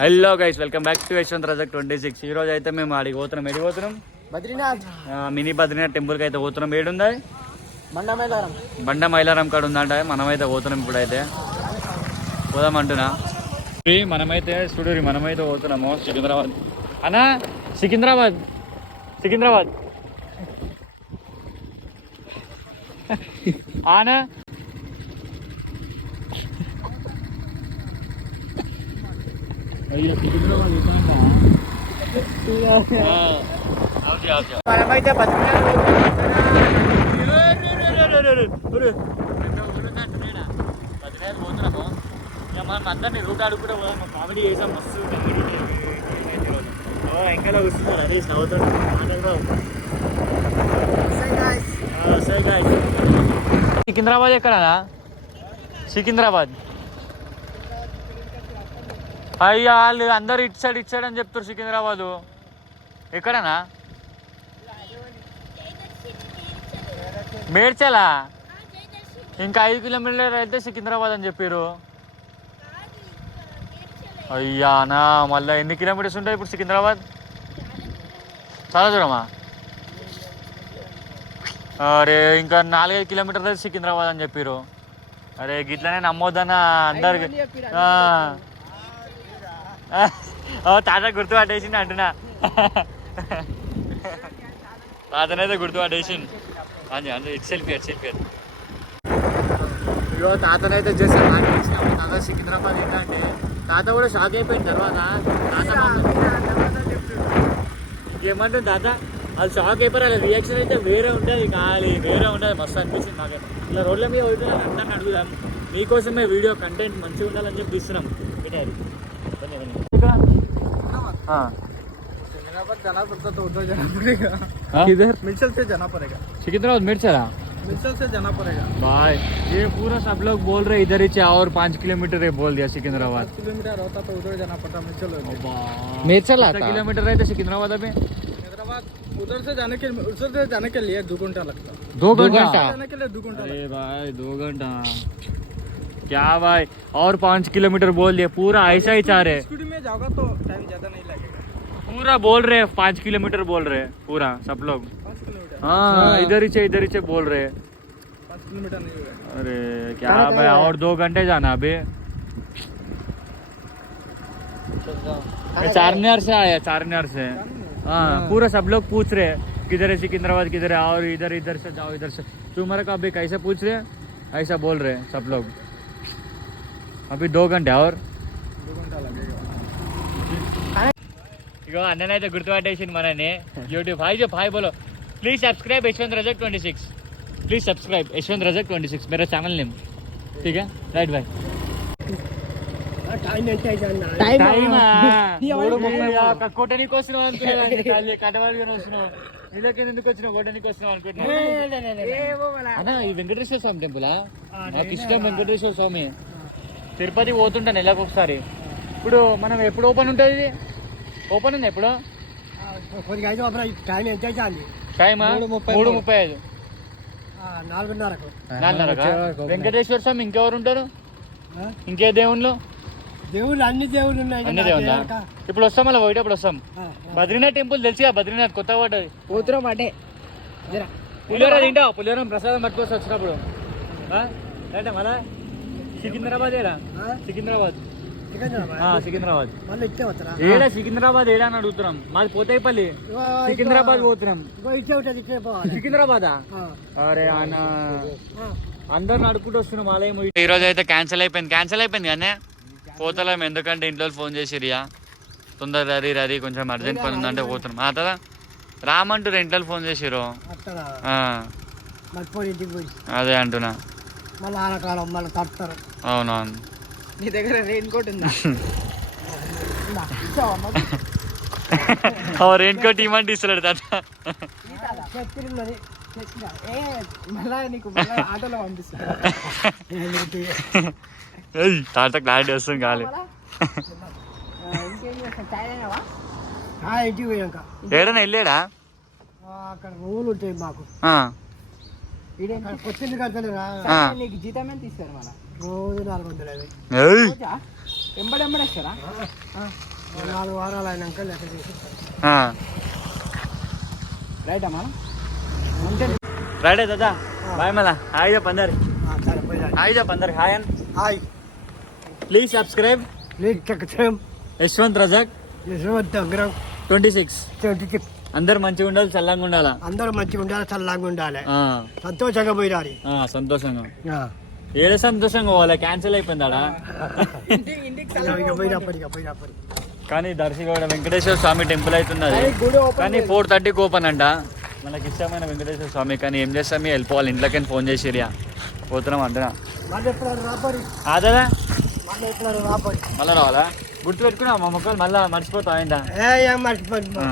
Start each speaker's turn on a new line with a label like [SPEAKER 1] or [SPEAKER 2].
[SPEAKER 1] Hello guys welcome back to Yashwant Rajak twenty six ఈ రోజు అయితే మేము ఆడికి పోతున్నాం. ఎడికి పోతున్నాం?
[SPEAKER 2] బద్రీనాథ్.
[SPEAKER 1] మినీ బద్రీనాథ్ టెంపుల్కి అయితే పోతున్నాం. ఏడుందా
[SPEAKER 2] బండమేలారం
[SPEAKER 1] బండ మైలారం. కాడ ఉందంట. మనమైతే పోతున్నాం ఇప్పుడైతే. పోదాం అంటున్నా. మనమైతే స్టూడియో మనమైతే పోతున్నాము సికింద్రాబాద్. అన్నా సికింద్రాబాద్. సికింద్రాబాద్. ఆనా అయ్యో సికింద్రాబాద్
[SPEAKER 2] మనమైతే
[SPEAKER 1] మనం అందరినీ రూట్ ఆడుకుంటే పోదాం కామెడీ చేసాం మస్తు కామెడీ ఇంకా వస్తున్నారు అదే నవ్వుతాడు సికింద్రాబాద్ ఎక్కడనా సికింద్రాబాద్. అయ్యా వాళ్ళు అందరు ఇటు సైడ్ ఇటు సైడ్ అని చెప్తారు సికింద్రాబాదు. ఎక్కడనా మేడ్చలా? ఇంకా ఐదు కిలోమీటర్లు అయితే సికింద్రాబాద్ అని చెప్పారు అయ్యా నా మళ్ళీ ఎన్ని కిలోమీటర్స్ ఉంటాయి ఇప్పుడు సికింద్రాబాద్? చాలా దూరమా? అరే ఇంకా నాలుగైదు కిలోమీటర్లు అయితే సికింద్రాబాద్ అని చెప్పారు అరే గిట్లనే నమ్మొద్దన్న అందరికి. తాత గుర్తు పట్టేసింది అంటున్నా. తాతనైతే గుర్తు పట్టేసింది అంతే అంతే ఇటు సెల్ఫీ అటు సెల్ఫీ ఇగో తాతనైతే చేసే మాట్లాడినాము తాత సికింద్రాబాద్ ఏంటంటే తాత కూడా షాక్ అయిపోయిన తర్వాత. తాత ఏమంటుంది తాత వాళ్ళు షాక్ అయిపోయారు. వాళ్ళ రియాక్షన్ అయితే వేరే ఉంటుంది కాలి వేరే ఉంటుంది మస్తు అనిపించింది నాకైతే. ఇలా రోడ్ల మీద పోతే అందరిని అడుగుదాం. మీకోసమే వీడియో కంటెంట్ మంచిగా ఉండాలని చెప్పి ఇస్తున్నాం. हाँ।
[SPEAKER 2] सिकंदराबाद जाना पड़ता तो उधर जाना पड़ेगा। किधर से
[SPEAKER 1] हाँ?
[SPEAKER 2] मिर्चल से जाना पड़ेगा।
[SPEAKER 1] भाई ये पूरा सब लोग बोल रहे इधर ही चाहे और पाँच किलोमीटर है बोल दिया सिकंदराबाद।
[SPEAKER 2] किलोमीटर होता तो उधर जाना पड़ता मिर्चल
[SPEAKER 1] मिर्चल आता? किलोमीटर रहते तो सिकंदराबाद अभी?
[SPEAKER 2] उधर से जाने के उधर से जाने के लिए दो घंटा लगता।
[SPEAKER 1] दो घंटा?
[SPEAKER 2] जाने के लिए दो घंटा
[SPEAKER 1] भाई दो घंटा। क्या भाई? और पाँच किलोमीटर बोल दिया पूरा ऐसा ही चाह रहे
[SPEAKER 2] स्कूटी में जाओगा तो टाइम ज़्यादा नहीं लगेगा।
[SPEAKER 1] पूरा बोल रहे पाँच किलोमीटर बोल रहे पूरा सब लोग। हाँ इधर ही से इधर ही से बोल रहे
[SPEAKER 2] पाँच किलोमीटर नहीं होगा
[SPEAKER 1] अरे क्या भाई और दो घंटे जाना अभी। मैं चारमीनार से आया चारमीनार से। हाँ पूरा सब लोग पूछ रहे हैं किधर है सिकंदराबाद किधर है और इधर इधर से जाओ इधर से। तुम्हारे का अभी कैसे पूछ रहे हैं? ऐसा बोल रहे हैं सब लोग। అవి
[SPEAKER 2] దో గంటే ఎవరు
[SPEAKER 1] ఇక అన్ననైతే గుర్తుపట్టేసింది మనని యూట్యూబ్ హాయ్ చెప్పు హాయ్ బోలో please subscribe Yashwant Rajak twenty six please subscribe Yashwant Rajak twenty six మీరు ఛానల్ నేమ్ ఠీక్ రైట్ బాయ్ भाई కొట్టనికి వచ్చినావు ఎందుకు వచ్చినావు కొట్టనికి వచ్చినావు అనుకుంటున్నావు వెంకటేశ్వర స్వామి టెంపుల్ నాకు ఇష్టం వెంకటేశ్వర స్వామి తిరుపతి పోతుంటాను నెలకు ఒకసారి. ఇప్పుడు మనం ఎప్పుడు ఓపెన్ ఉంటుంది ఇది? ఓపెన్ ఉంది ఎప్పుడు?
[SPEAKER 2] టైం ఎంత అవుతుంది
[SPEAKER 1] టైమ్?
[SPEAKER 2] మూడు ముప్పై
[SPEAKER 1] ఐదు.
[SPEAKER 2] నాలుగున్నరకు.
[SPEAKER 1] నాలుగున్నరకా? వెంకటేశ్వర స్వామి ఇంకెవరు ఉంటారు ఇంకే దేవుళ్ళు?
[SPEAKER 2] దేవుళ్ళు అన్ని దేవుళ్ళు ఉన్నాయి.
[SPEAKER 1] అన్ని దేవుళ్ళా? ఇప్పుడు వస్తాం మళ్ళీ పోయేటప్పుడు వస్తాం. బద్రీనాథ్ టెంపుల్ తెలుసుగా బద్రీనాథ్ కొత్త పడ్డది
[SPEAKER 2] పోతురం అంటే.
[SPEAKER 1] పులిహోర తింటావు? పులిహోర ప్రసాదం పట్టుకోవచ్చు వచ్చినప్పుడు. ఆ? రైటా మళ్ళా సికింద్రాబాద్ ఏడా? సికింద్రాబాద్. సికింద్రాబాద్? ఏడా సికింద్రాబాద్ ఏడా అని అడుగుతున్నాం. మాది పోతాయిపల్లి సికింద్రాబాద్ పోతున్నాం. సికింద్రాబాదా. అరే అన్న. అందరు నడుపుకుంటూ వస్తున్నాం ఆలయం ఈ రోజు అయితే క్యాన్సిల్ అయిపోయింది. క్యాన్సిల్ అయిపోయింది కానీ పోతలేం. ఎందుకంటే ఇంట్లో ఫోన్ చేసిరియా తొందర రరీ రరీ కొంచెం అర్జెంట్ పని ఉందంటే పోతున్నాం. ఆ కదా రామంటూ రెంటల్ ఫోన్ చేసిరు అదే అంటున్నా.
[SPEAKER 2] మళ్ళీ ఆనకాలం మళ్ళీ తడతారు
[SPEAKER 1] అవునవును.
[SPEAKER 2] నీ దగ్గర రెయిన్ కోట్ ఉందా? ఇచ్చావా
[SPEAKER 1] రెయిన్ కోట్ ఇవ్వండి తాత.
[SPEAKER 2] పంపిస్తా
[SPEAKER 1] ఏయ్, తాత క్లారిటీ వస్తుంది కాలే. ఏడన్నా వెళ్ళాడా?
[SPEAKER 2] ఆ, అక్కడ రూములు ఉంటాయి మాకు. కొత్తింటి కడతలేరా. నీకు జీతం ఎంత ఇస్తారు మన రోజు నాలుగు వందల యాభై
[SPEAKER 1] ఏయ్,
[SPEAKER 2] రోజా? ఎంబడి ఎంబడి వస్తారా నాలుగు వారాలు అయినాక లెక్క చేసి
[SPEAKER 1] ఆ.
[SPEAKER 2] రైట్ అమ్మా
[SPEAKER 1] రైడే దాదా. బాయ్ మళ్ళా. హాయ్ చెప్పు అందరు
[SPEAKER 2] సరే పోయి
[SPEAKER 1] హాయ్ హాయ్. Please subscribe.
[SPEAKER 2] నీకు చెక్కం
[SPEAKER 1] యశ్వంత్ రజాక్.
[SPEAKER 2] యశ్వంత్ దగ్గరం
[SPEAKER 1] ట్వంటీ సిక్స్.
[SPEAKER 2] Twenty six.
[SPEAKER 1] అందరు మంచిగా ఉండాలి చల్లంగా ఉండాలా?
[SPEAKER 2] అందరూ మంచిగా ఉండాలి చల్లగా ఉండాలి.
[SPEAKER 1] ఆ,
[SPEAKER 2] సంతోషంగా పోయినారు
[SPEAKER 1] ఆ, సంతోషంగా. ఏదో సంతోషంగా పోవాలి? క్యాన్సిల్ అయిపోయిందాడా?
[SPEAKER 2] ఇక ఇక
[SPEAKER 1] కానీ దర్శిగౌడ వెంకటేశ్వర స్వామి టెంపుల్ అవుతున్నది.
[SPEAKER 2] గుడి ఓపెన్
[SPEAKER 1] కానీ ఫోర్ థర్టీకి ఓపెన్ అంట. మనకి ఇష్టమైన వెంకటేశ్వర స్వామి. కానీ ఏం చేస్తాం? మీ వెళ్ళిపోవాలి. ఇంట్లోకి ఫోన్ చేసిరియా పోతున్నాం అంటున్నా
[SPEAKER 2] మళ్ళీ రాపరి? మళ్ళీ ఎప్పుడు రాపరి?
[SPEAKER 1] మళ్ళీ రావాలా? గుర్తు పెట్టుకున్నా మా మొక్కలు మళ్ళీ మర్చిపోతావు అయిందా
[SPEAKER 2] ఏ ఏం
[SPEAKER 1] ఆ.